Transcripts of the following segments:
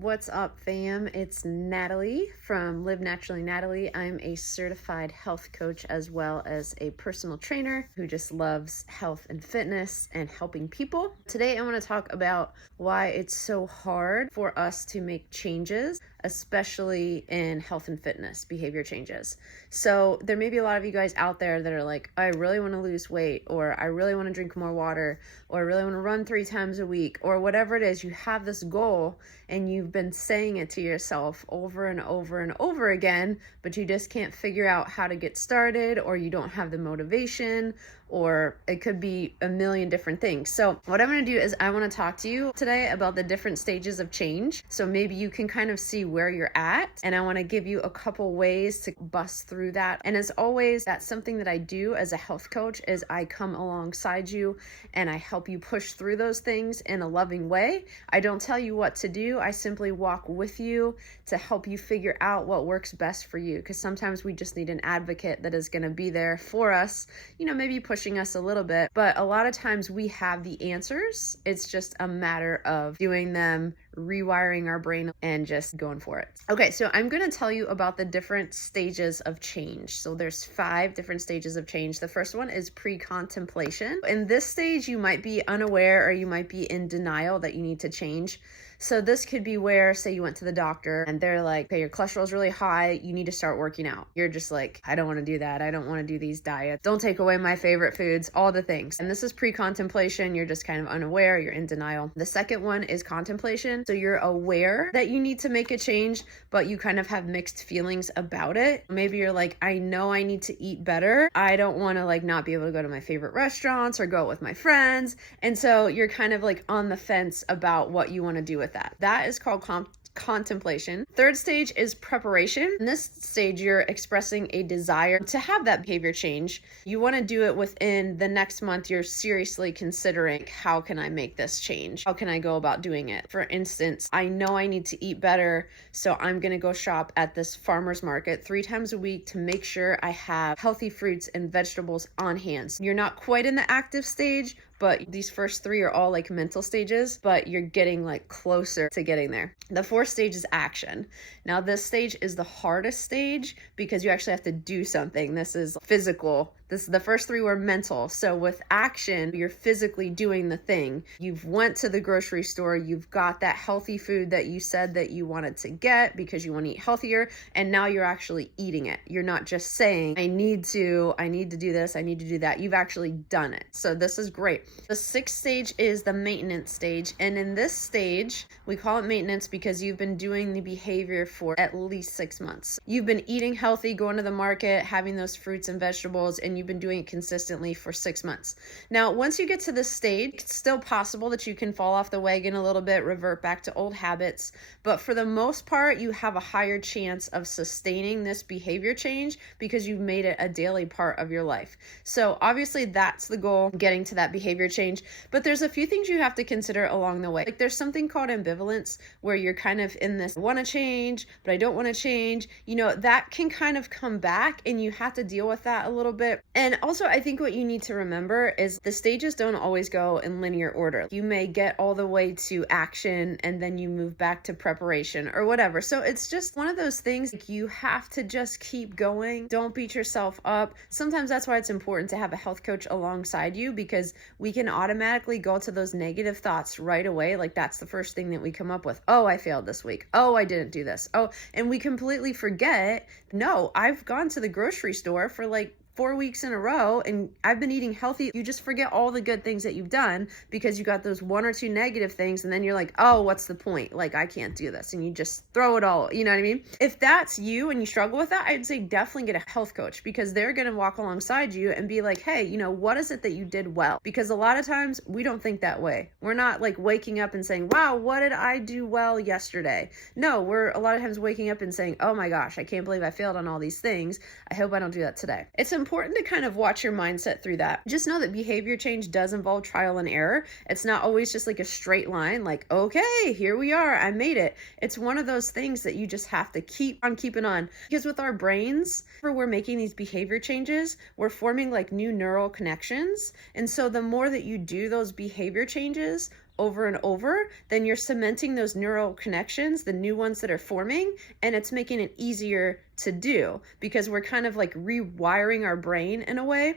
What's up, fam? It's Natalie from Live Naturally Natalie. I'm a certified health coach as well as a personal trainer who just loves health and fitness and helping people. Today, I want to talk about why it's so hard for us to make changes, especially in health and fitness behavior changes. So there may be a lot of you guys out there that are like, I really want to lose weight, or I really want to drink more water, or I really want to run 3 times a week, or whatever it is. You have this goal and you've been saying it to yourself over and over and over again, but you just can't figure out how to get started, or you don't have the motivation, or it could be a million different things. So what I'm going to do is I want to talk to you today about the different stages of change. So maybe you can kind of see where you're at, and I want to give you a couple ways to bust through that. And as always, that's something that I do as a health coach, is I come alongside you and I help you push through those things in a loving way. I don't tell you what to do. I simply walk with you to help you figure out what works best for you, because sometimes we just need an advocate that is going to be there for us, maybe pushing us a little bit, but a lot of times we have the answers. It's just a matter of doing them, rewiring our brain, and just going for it. Okay, so I'm going to tell you about the different stages of change. So there's 5 different stages of change. The first one is pre-contemplation. In this stage, you might be unaware or you might be in denial that you need to change. So this could be where, say you went to the doctor and they're like, okay, your cholesterol is really high, you need to start working out. You're just like, I don't want to do that. I don't want to do these diets. Don't take away my favorite foods, all the things. And this is pre-contemplation. You're just kind of unaware, you're in denial. The second one is contemplation. So you're aware that you need to make a change, but you kind of have mixed feelings about it. Maybe you're like, I know I need to eat better. I don't want to not be able to go to my favorite restaurants or go out with my friends. And so you're kind of on the fence about what you want to do with that. That is called contemplation. Third stage is preparation. In this stage, you're expressing a desire to have that behavior change. You want to do it within the next month. You're seriously considering, how can I make this change? How can I go about doing it? For instance, I know I need to eat better, so I'm going to go shop at this farmer's market 3 times a week to make sure I have healthy fruits and vegetables on hand. You're not quite in the active stage, but these first 3 are all mental stages, but you're getting closer to getting there. The 4th stage is action. Now this stage is the hardest stage because you actually have to do something. This is physical. The first 3 were mental. So with action, you're physically doing the thing. You've went to the grocery store, you've got that healthy food that you said that you wanted to get because you want to eat healthier, and now you're actually eating it. You're not just saying, I need to do this, I need to do that. You've actually done it. So this is great. The 6th stage is the maintenance stage. And in this stage, we call it maintenance because you've been doing the behavior for at least 6 months. You've been eating healthy, going to the market, having those fruits and vegetables, and you've been doing it consistently for 6 months. Now, once you get to this stage, it's still possible that you can fall off the wagon a little bit, revert back to old habits. But for the most part, you have a higher chance of sustaining this behavior change because you've made it a daily part of your life. So obviously that's the goal, getting to that behavior change. But there's a few things you have to consider along the way. There's something called ambivalence, where you're kind of in this, I want to change, but I don't want to change. That can kind of come back, and you have to deal with that a little bit. And also, I think what you need to remember is the stages don't always go in linear order. You may get all the way to action and then you move back to preparation or whatever. So it's just one of those things, you have to just keep going. Don't beat yourself up. Sometimes that's why it's important to have a health coach alongside you, because we can automatically go to those negative thoughts right away. That's the first thing that we come up with. Oh, I failed this week. Oh, I didn't do this. Oh, and we completely forget, no, I've gone to the grocery store for 4 weeks in a row and I've been eating healthy. You just forget all the good things that you've done because you got those 1 or 2 negative things, and then you're like, oh, what's the point? I can't do this. And you just throw it all, you know what I mean? If that's you and you struggle with that, I'd say definitely get a health coach, because they're going to walk alongside you and be like, hey, what is it that you did well? Because a lot of times we don't think that way. We're not waking up and saying, wow, what did I do well yesterday? No, we're a lot of times waking up and saying, oh my gosh, I can't believe I failed on all these things. I hope I don't do that today. It's important to kind of watch your mindset through that. Just know that behavior change does involve trial and error. It's not always just a straight line, okay, here we are, I made it. It's one of those things that you just have to keep on keeping on. Because with our brains, whenever we're making these behavior changes, we're forming new neural connections. And so the more that you do those behavior changes over and over, then you're cementing those neural connections, the new ones that are forming, and it's making it easier to do because we're kind of like rewiring our brain in a way.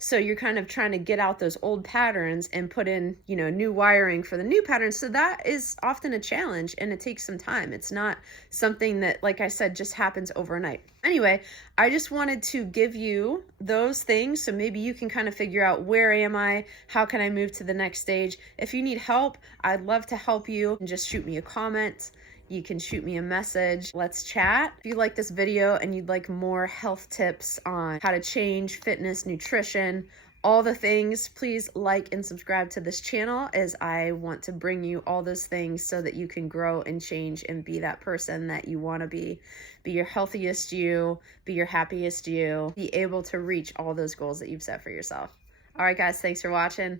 So you're kind of trying to get out those old patterns and put in, new wiring for the new patterns. So that is often a challenge, and it takes some time. It's not something that, like I said, just happens overnight. Anyway, I just wanted to give you those things so maybe you can kind of figure out, where am I? How can I move to the next stage? If you need help, I'd love to help you. And just shoot me a comment. You can shoot me a message. Let's chat. If you like this video and you'd like more health tips on how to change, fitness, nutrition, all the things, please like and subscribe to this channel, as I want to bring you all those things so that you can grow and change and be that person that you want to be. Be your healthiest you, be your happiest you, be able to reach all those goals that you've set for yourself. All right, guys, thanks for watching.